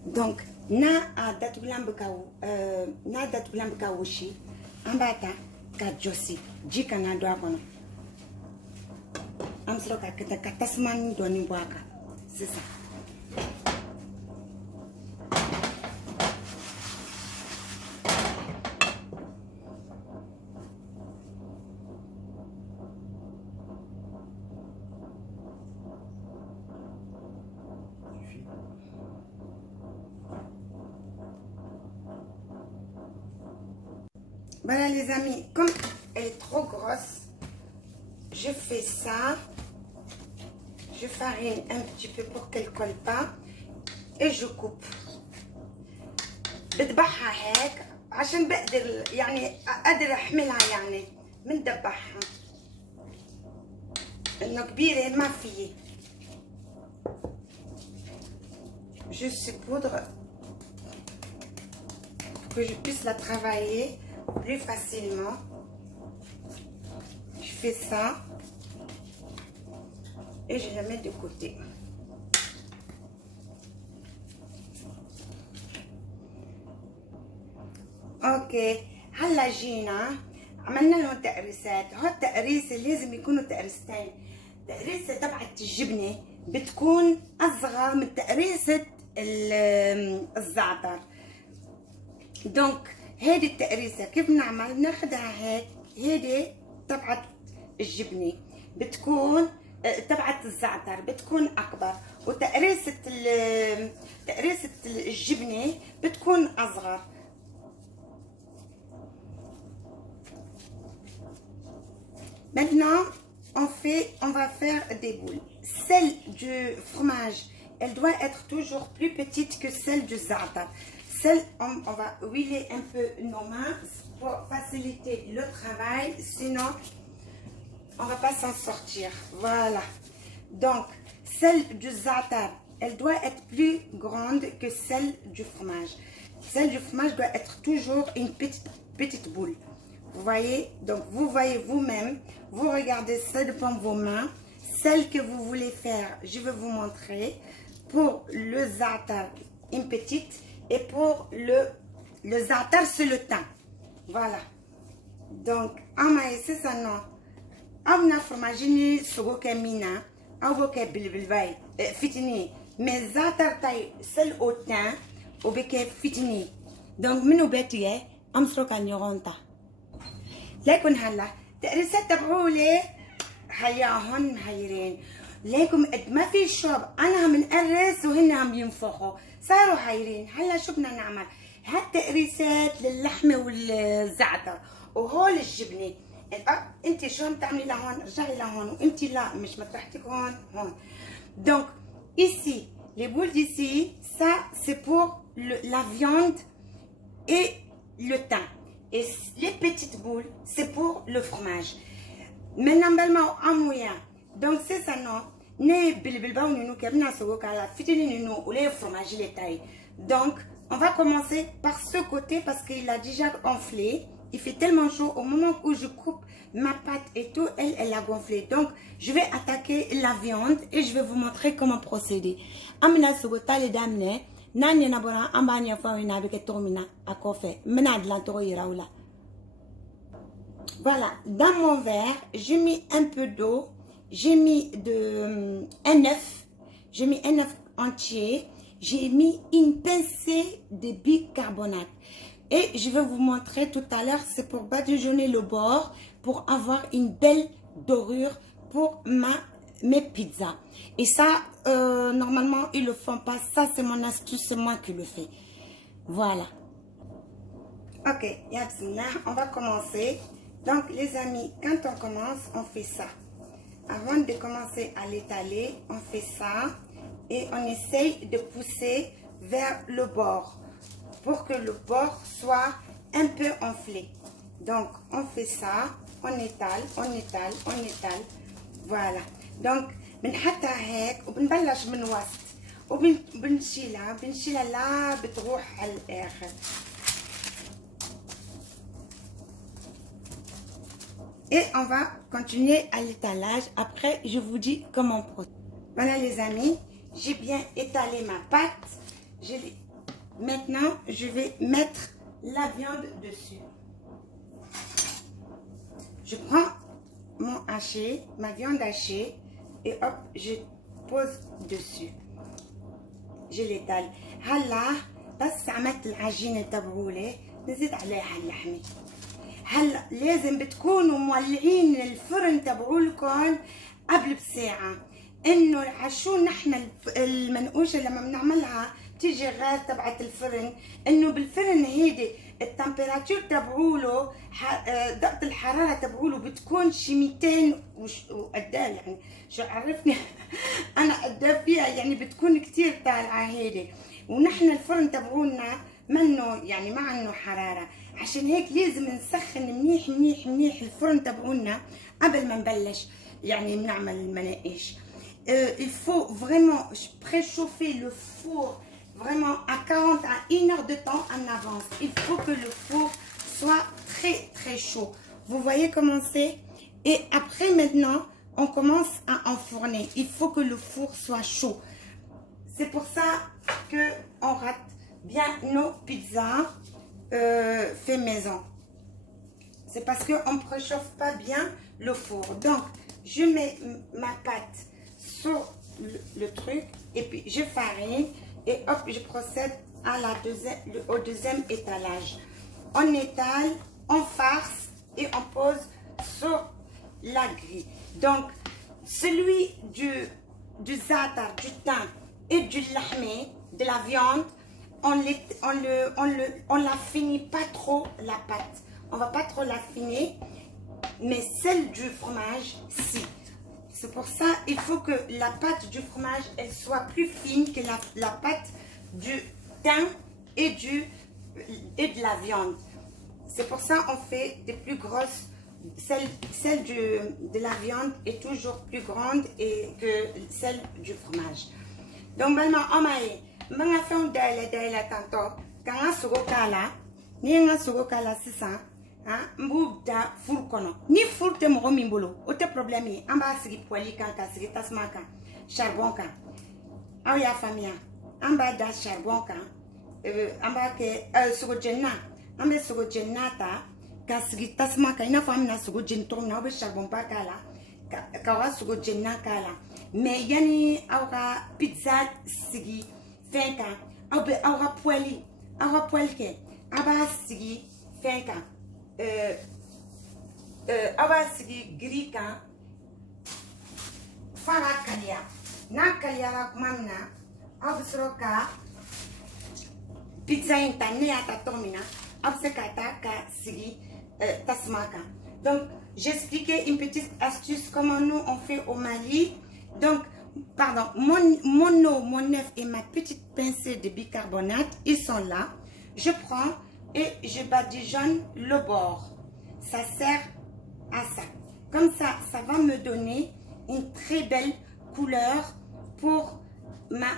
donc na datu blambe ka wushi ambata ka josi jika na do akono am sro ka tasman do ni boaka c'est ça. Voilà les amis, comme elle est trop grosse, je fais ça, je farine un petit peu pour qu'elle ne colle pas et je coupe. بدبحها هيك عشان بقدر يعني اقدر احملها يعني من دبحها انه كبيره ما فيي. Je saupoudre pour que je puisse la travailler plus facilement. Je fais ça et je la mets de côté. اوكي هلا جينا عملنا لهم تقريصات. هو التقريص لازم يكونوا تقريصتين. تقريصه تبعت الجبنه بتكون اصغر من تقريصه الزعتر. دونك هيدي التقريصه كيف نعمل؟ ناخدها هيك، هيدي تبعت الجبنه بتكون تبعت الزعتر بتكون اكبر، وتقريصه الجبنه بتكون اصغر. Maintenant, on va faire des boules. Celle du fromage, elle doit être toujours plus petite que celle du za'atar. Celle, on va huiler un peu nos mains pour faciliter le travail, sinon on va pas s'en sortir. Voilà. Donc, celle du za'atar, elle doit être plus grande que celle du fromage. Celle du fromage doit être toujours une petite boule. Vous voyez, donc vous voyez vous-même, vous regardez ça devant vos mains. Celle que vous voulez faire, je vais vous montrer. Pour le za'atar, une petite, et pour le za'atar, c'est le thym. Voilà. Donc, c'est ça non. On a fromage ni sogo ke mina, on ke bilbilbay, fitini. Mais zatar tay sel au teint, au beke fitini. Donc, minu betiye, am sroka nyoronta. لكن هلا تقريسات تبعولي حياهن هيرين ليكم قد ما في شوب انا عم نقرس وهن عم ينفخوا صاروا هيرين. هلا شو بدنا نعمل؟ هالتقريسات للحمه والزعتر وهول الجبنه. انت شو عم تعملي لهون؟ رجعي لهون وانت لا مش مطرحتك هون هون. Donc ici les boules d'ici ça c'est pour la viande et le thym. Et les petites boules, c'est pour le fromage. Mais normalement, en moyen. Donc, c'est ça, non? Donc, on va commencer par ce côté parce qu'il a déjà gonflé. Il fait tellement chaud. Au moment où je coupe ma pâte et tout, elle a gonflé. Donc, je vais attaquer la viande et je vais vous montrer comment procéder. Amina Sogota, les dames, Nanya Nabora, Ambania Fawina avec Tomina à Kofe, Menad Lantoroiraoula. Voilà, dans mon verre, j'ai mis un peu d'eau, j'ai mis un œuf, j'ai mis un œuf entier, j'ai mis une pincée de bicarbonate. Et je vais vous montrer tout à l'heure, c'est pour badigeonner le bord, pour avoir une belle dorure pour mes pizzas. Et ça, normalement, ils le font pas. Ça, c'est mon astuce, c'est moi qui le fais. Voilà. Ok, Yabzina, on va commencer. Donc, les amis, quand on commence, on fait ça. Avant de commencer à l'étaler, on fait ça. Et on essaye de pousser vers le bord. Pour que le bord soit un peu enflé. Donc, on fait ça. On étale, on étale, on étale. Voilà. Donc, بنحطها هيك وبنبلش من وسط وبنشيلها لا بتروح على الاخر. Et on va continuer à l'étalage. Après, je vous dis comment procéder. Voilà les amis, j'ai bien étalé ma pâte. Maintenant, je vais mettre la viande dessus. Je prends mon haché, ma viande hachée. Et hop, je pose dessus. Je l'étale. هلا بس عملت العجينة تبعولي نزيد عليها اللحمة. هلا لازم بتكونوا مولعين الفرن تبعولكم قبل بساعة. انه عشو نحن المنقوشة لما بنعملها تيجي غاز تبعت الفرن. انه بالفرن هيدي التمبيراتور تبعوله درجة الحرارة تبعوله بتكون شي 200 وقدام يعني شو عرفني انا قدام فيها يعني بتكون كتير طالعة هيدي. ونحن الفرن تبعولنا منه يعني ما عنه حرارة. عشان هيك لازم نسخن منيح منيح منيح الفرن تبعولنا قبل ما نبلش يعني بنعمل المناقيش. Il faut vraiment préchauffer le four vraiment à 40 à 1 heure de temps en avance. Il faut que le four soit très très chaud. Vous voyez comment c'est? Et après maintenant, on commence à enfourner. Il faut que le four soit chaud. C'est pour ça que on rate bien nos pizzas fait maison. C'est parce qu'on ne préchauffe pas bien le four. Donc, je mets ma pâte sur le truc et puis je farine et hop, je procède à au deuxième étalage. On étale, on farce et on pose sur la grille. Donc, celui du zatar, du thym et du lahmé, de la viande, on la finit pas trop la pâte. On va pas trop l'affiner, mais celle du fromage, si. C'est pour ça il faut que la pâte du fromage elle soit plus fine que la pâte du thym et de la viande. C'est pour ça on fait des plus grosses. Celle de la viande est toujours plus grande que celle du fromage. Donc maintenant on m'a fait un daïla tantôt. Quand on se recala, ni on se recala c'est ça. Mbouda four kono ni four te mo mimbolo o te problème yi amba sigi poili kan ka sigi tasma kan charbon kan aw ya famia amba da charbon kan amba ke sugo jenna amba sugo jennata kasigi tasma ka ina fam na sugo jinto na be charbon pa kala ka wa sugo jinna kala mais yani awra pizza sigi fenka awra poêle ke aba sigi fenka aba sigi grika fara kalia na kalia la kumamna absroka pizza interne ata tomina absekata ka sigi tasmaka. Donc j'expliquais une petite astuce comment nous on fait au Mali. Donc pardon, mon œuf et ma petite pincée de bicarbonate, ils sont là. Je prends et je badigeonne le bord. Ça sert à ça. Comme ça, ça va me donner une très belle couleur pour ma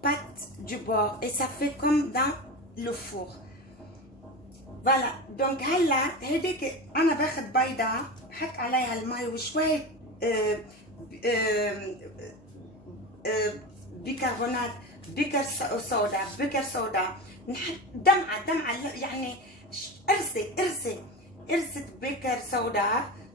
pâte du bord. Et ça fait comme dans le four. Voilà. Donc, là, هذيك أنا باخد بيضة بحط عليها الماء وشوية بيكربونات بيكر صودا نحط دمعة يعني قرصة بيكر صودا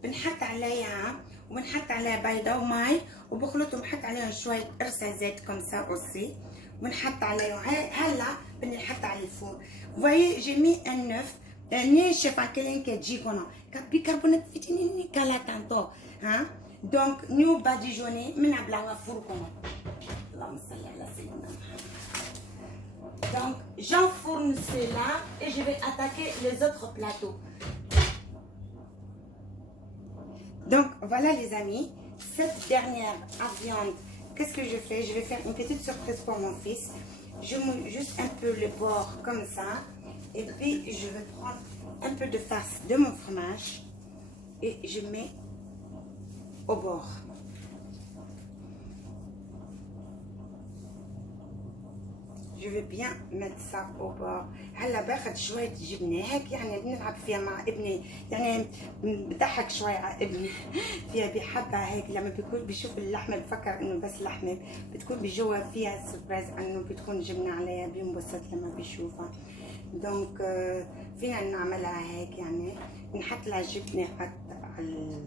بنحط عليها وبنحط عليها بيضة وماء وبخلطهم بحط عليهم شوية قرصة زيت كمسا أوسي ونحط عليهم هلا بنحط على الفور. Vous voyez, j'ai mis un œuf. Ni chef à quelqu'un qui dit qu'on a bicarbonate fitini kala tanto, hein? Donc nous badigeonner, mais na blawa four comment. Donc j'enfourne cela et je vais attaquer les autres plateaux. Donc voilà les amis, cette dernière viande, qu'est-ce que je fais? Je vais faire une petite surprise pour mon fils. Je mouille juste un peu le bord comme ça. Et puis je vais prendre un peu de farce de mon fromage et je mets au bord. Je vais bien mettre ça au bord. هلا باخد شوية جبنة هيك يعني بنلعب فيها مع ابني يعني بضحك شوية على ابني فيها بيحبها هيك لما بيكون بيشوف اللحمة بفكر انه بس لحمة بتكون بجوا فيها سربرايز انه بتكون جبنة عليها بينبسط لما بيشوفها. دونك فينا نعملها هيك يعني نحط لها جبنة على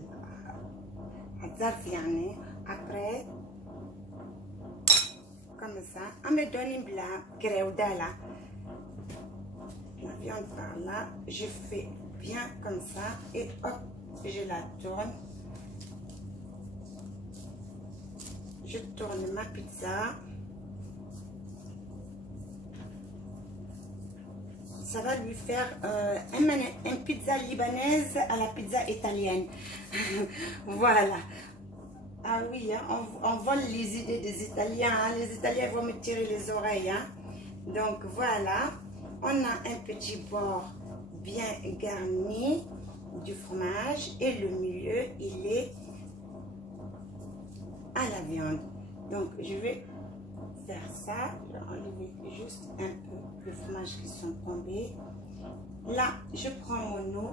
الظرف يعني après comme ça on me donne une blanc là la viande par là je fais bien comme ça et hop je la tourne, je tourne ma pizza. Ça va lui faire une pizza libanaise à la pizza italienne. Voilà. Ah oui, hein, on vole les idées des Italiens. Hein. Les Italiens vont me tirer les oreilles. Hein. Donc voilà, on a un petit bord bien garni du fromage et le milieu, il est à la viande. Donc je vais faire ça, je vais enlever juste un peu le fromage qui sont tombés. Là, je prends mon eau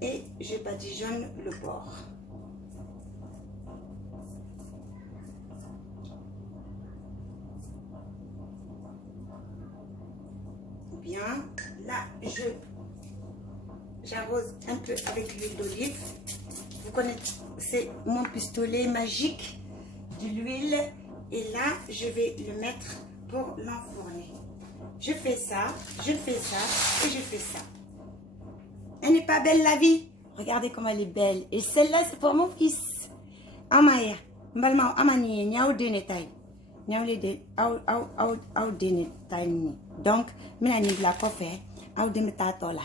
et je badigeonne le bord. Bien, là, j'arrose un peu avec l'huile d'olive. Vous connaissez, c'est mon pistolet magique de l'huile et là je vais le mettre pour l'enfourner. Je fais ça et je fais ça. Elle n'est pas belle la vie? Regardez comme elle est belle. Et celle-là c'est pour mon fils. Amaya, mbalma amani nyao denetay. Nyao le de au denetay ni. Donc, minani la coffee au demetato là.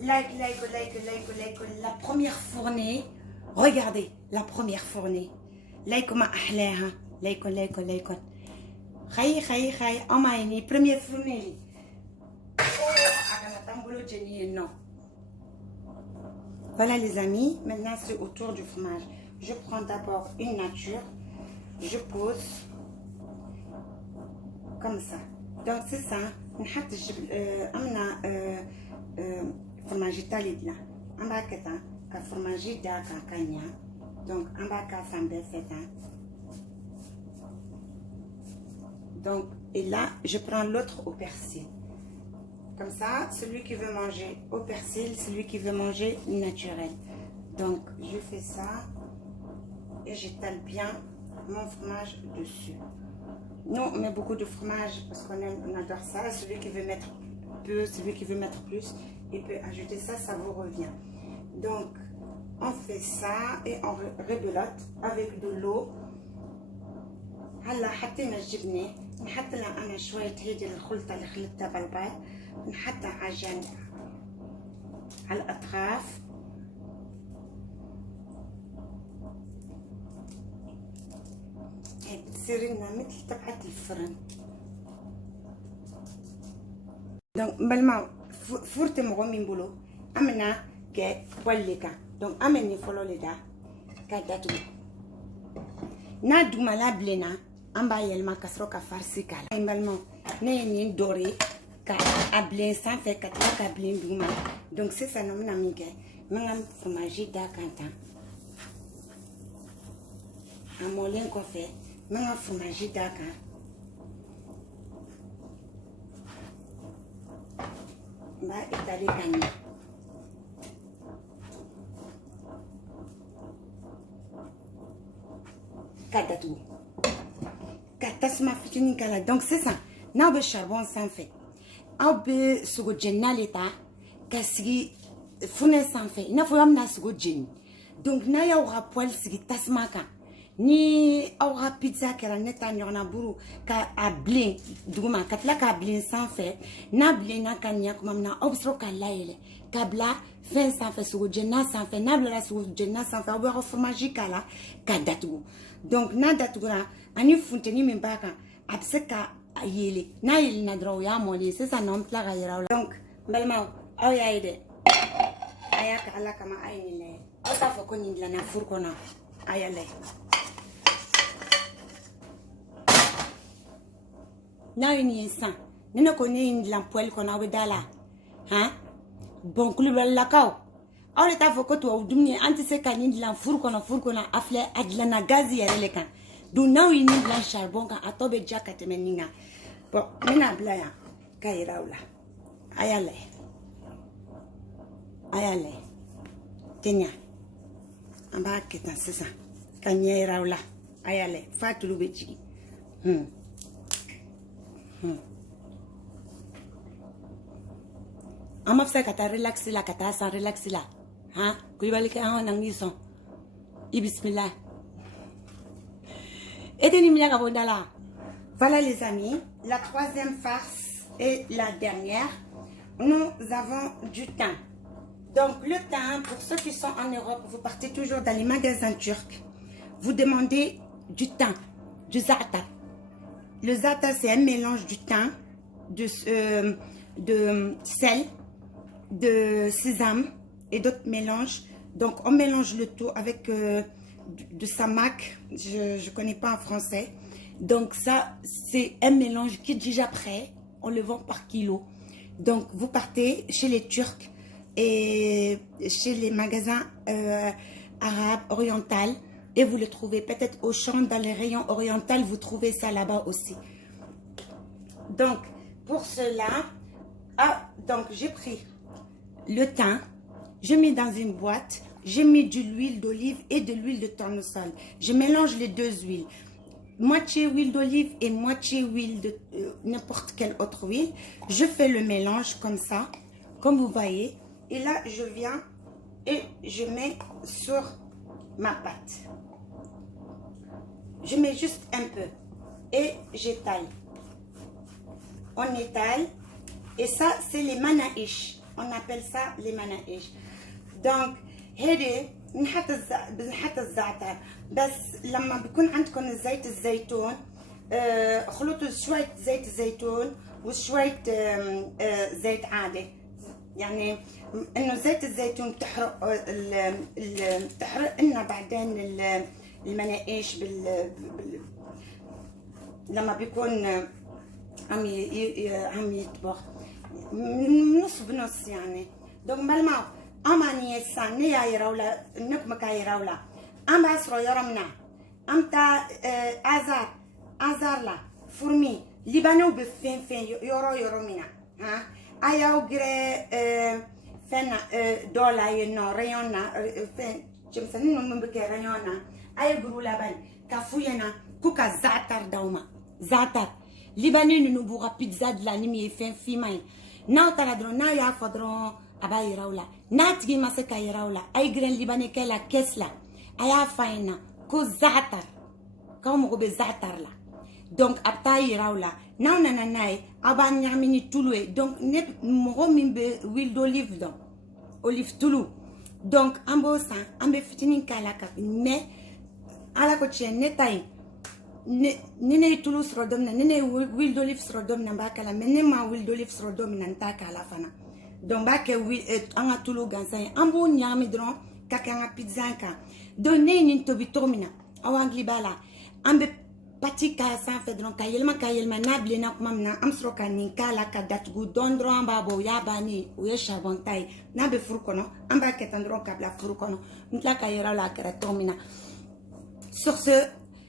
Like, la première fournée. Regardez, la première fournée. Like ma ahleha. Like. Khayi. Amaini, première fournée. Non. Voilà les amis. Maintenant c'est autour du fromage. Je prends d'abord une nature. Je pose. Comme ça. Donc c'est ça. نحط أمنا fromage talid là. On va que ça. Fromage d'Akakanya. Donc on va que ça me fait. Donc et là je prends l'autre au persil. Comme ça, celui qui veut manger au persil, celui qui veut manger naturel. Donc, je fais ça et j'étale bien mon fromage dessus. Nous, on met beaucoup de fromage parce on adore ça. Celui qui veut mettre peu, celui qui veut mettre plus, il peut ajouter ça, ça vous revient. Donc, on fait ça et on rebelote avec de l'eau. هلا حطينا الجبنة نحط لها أنا شوية هيدي الخلطة اللي خلطتها بالبيض نحطها على جنب على الأطراف. هي بتصير لنا مثل تبعت الفرن. دونك بالما فرت مغمين بلو أمنا كي وليكا دونك أمني فلو لدا كاداتو نادو مالا بلنا amba yelma kasro ka farsi kala imbalmo ne ni dori ka ablen sans fait ka ka blen duma donc c'est ça nom na mike mangam fromage da kanta amolen ko fait mangam fromage da kan ba itali kani kadatu donc c'est ça. N'a pas charbon sans fait. A be sugo jenna leta kasigi fune sans fait. Na foyam na sugo jen. Donc na ya aura poil sigi tasmaka. Ni aura pizza kera neta nyona buru ka a blin duguma katla ka blin sans fait. Na blin na kanya kuma na obstro ka laile. Kabla fin sans fait sugo jenna sans fait. Na bla sugo jenna sans fait. Obo fromage kala ka datu. Donc na datu gra ani funteni mimbaka abseka yele na yele na draw ya moli c'est ça non pla gaira donc balma aw ya ide ayaka ala kama ayni le aw ta fo ko ni la na fur ko na ayale na yini san nina ko ni la poil ko na wedala hein bon kulubal la kaw aw ta fo ko to dumni anti se kanini la fur ko na afle adla na gazi yare le kan. Donc now il n'y a pas de charbon quand à tobe déjà que tu m'as dit bon mina blaya kairaula ayale tenya amba ketan c'est ça kanyiraula ayale fatulu beji ama fsa kata relaxer la kata sans relaxer la hein kuibalika ha nangison ibismillah. Voilà les amis, la troisième farce et la dernière. Nous avons du thym. Donc le thym, pour ceux qui sont en Europe, vous partez toujours dans les magasins turcs. Vous demandez du thym, du za'atar. Le za'atar, c'est un mélange du thym, de sel, de sésame et d'autres mélanges. Donc on mélange le tout avec de samak, je ne connais pas en français. Donc ça, c'est un mélange qui est déjà prêt. On le vend par kilo. Donc vous partez chez les Turcs et chez les magasins arabes, orientaux. Et vous le trouvez peut-être au champ, dans les rayons orientaux, vous trouvez ça là-bas aussi. Donc pour cela, donc j'ai pris le thym, je mets dans une boîte. J'ai mis de l'huile d'olive et de l'huile de tournesol. Je mélange les deux huiles. Moitié huile d'olive et moitié huile de n'importe quelle autre huile. Je fais le mélange comme ça, comme vous voyez. Et là, je viens et je mets sur ma pâte. Je mets juste un peu et j'étale. On étale. Et ça, c'est les manaïches. On appelle ça les manaïches. Donc, هذه بنحط الزعتر بس لما بيكون عندكم زيت الزيتون خلطوا شوية زيت زيتون وشوية زيت عادي يعني انه زيت الزيتون بتحرق بتحرق لنا بعدين المناقيش لما بيكون عم يطبخ نص بنص يعني دونك مالما أماني السنة يراولا نكمة يراولا أم أسرو يرمنا أم تا أزار لا فرمي لبنو بفين يورو منا ها aya ogre fena dola yeno rayona fen chimsani no mbeke rayona aya guru laban kafuyena kuka zatar dauma zatar libanais nous bourra pizza de la nimi fin fimay na tala dron na ya fodron abay rawla na tigi maseka rawla ay gren libanais kala kesla aya faina ko zatar comme robe zatar la donc abtay rawla na nanay aban nyamini touloué donc ne mo mimbe huile d'olive donc olive toulou donc ambo san ambe fitinin kala ka mais ala ko tien netay nene toulou srodom na nene huile d'olive srodom na bakala mais ne ma huile d'olive srodom na ntaka la fana donc ba ke anga toulou gansan ambo nyami dron kakanga pizza ka donne ni tobi tomina awangli bala ambe pati ka san fedron kayelma nable na mamna amsro kanin kala ka datgu dondro amba bo yabani o ye charbontai na be furukono amba ketandro kabla furukono ntla kayera la kara tomina. Sur ce,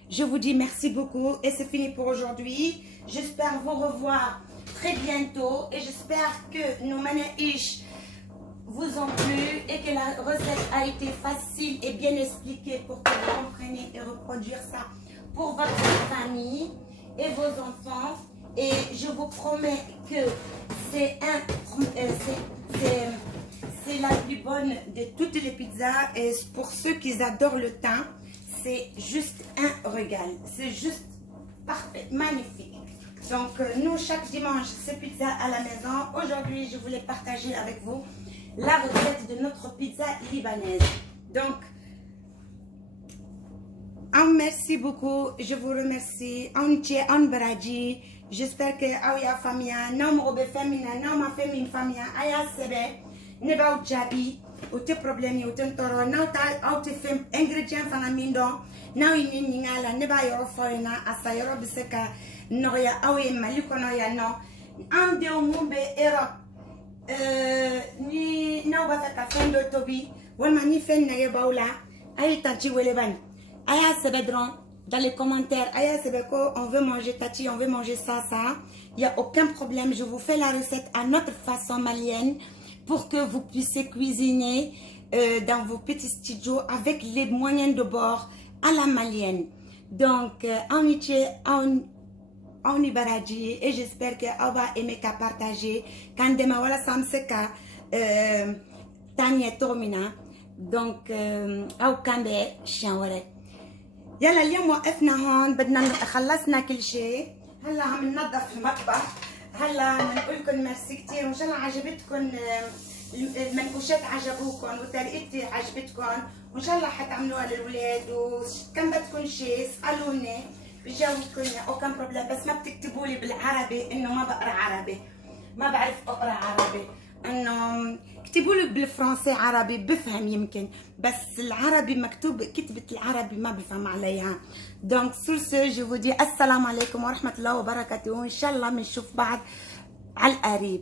je vous dis merci beaucoup et c'est fini pour aujourd'hui. J'espère vous revoir très bientôt et j'espère que nos manaish vous ont plu et que la recette a été facile et bien expliquée pour que vous compreniez et reproduire ça pour votre famille et vos enfants. Et je vous promets que c'est la plus bonne de toutes les pizzas. Et pour ceux qui adorent le thym, c'est juste un régal. C'est juste parfait, magnifique. Donc nous, chaque dimanche, c'est pizza à la maison. Aujourd'hui, je voulais partager avec vous la recette de notre pizza libanaise. Donc, merci beaucoup, je vous remercie. On baraji. J'espère que Aouya Famia, non robe femina, non ma famille famia, Aya Sebe, ne va au jabi, ou tes problèmes, ou tes toro, non ta, ou tes fem, ingrédients fanamindo, non in ningala, ne va yoro foina, asayoro biseka, noya, aouye malikonoya, non, am de mumbe erop, ni, non va ta fendo tobi, wama ni fen nage baula, ayi tanchi weleban. Aya Sebedron, dans les commentaires, Aya Sebeko, on veut manger tati, on veut manger ça. Il n'y a aucun problème. Je vous fais la recette à notre façon malienne pour que vous puissiez cuisiner dans vos petits studios avec les moyens de bord à la malienne. Donc, on y baradji et j'espère qu'on va aimer qu'à partager. Quand demain, voilà, ça me seka, Tania Tomina. Donc, au Kambe, Chianware. يلا اليوم وقفنا هون بدنا خلصنا كل شيء هلا عم ننظف المطبخ هلا بنقول لكم ميرسي كثير وان شاء الله عجبتكم المنقوشات عجبوكم وطريقتي عجبتكم وان شاء الله حتعملوها للاولاد وكم بدكم شيء اسالوني بجاوبكم اوكان بروبليم بس ما بتكتبوا لي بالعربي انه ما بقرا عربي ما بعرف اقرا عربي انه اكتبوا لي بالفرنسي عربي بفهم يمكن بس العربي مكتوب كتبة العربي ما بفهم عليها. دونك سور سو جو فو دي السلام عليكم ورحمة الله وبركاته وان شاء الله بنشوف بعض على القريب.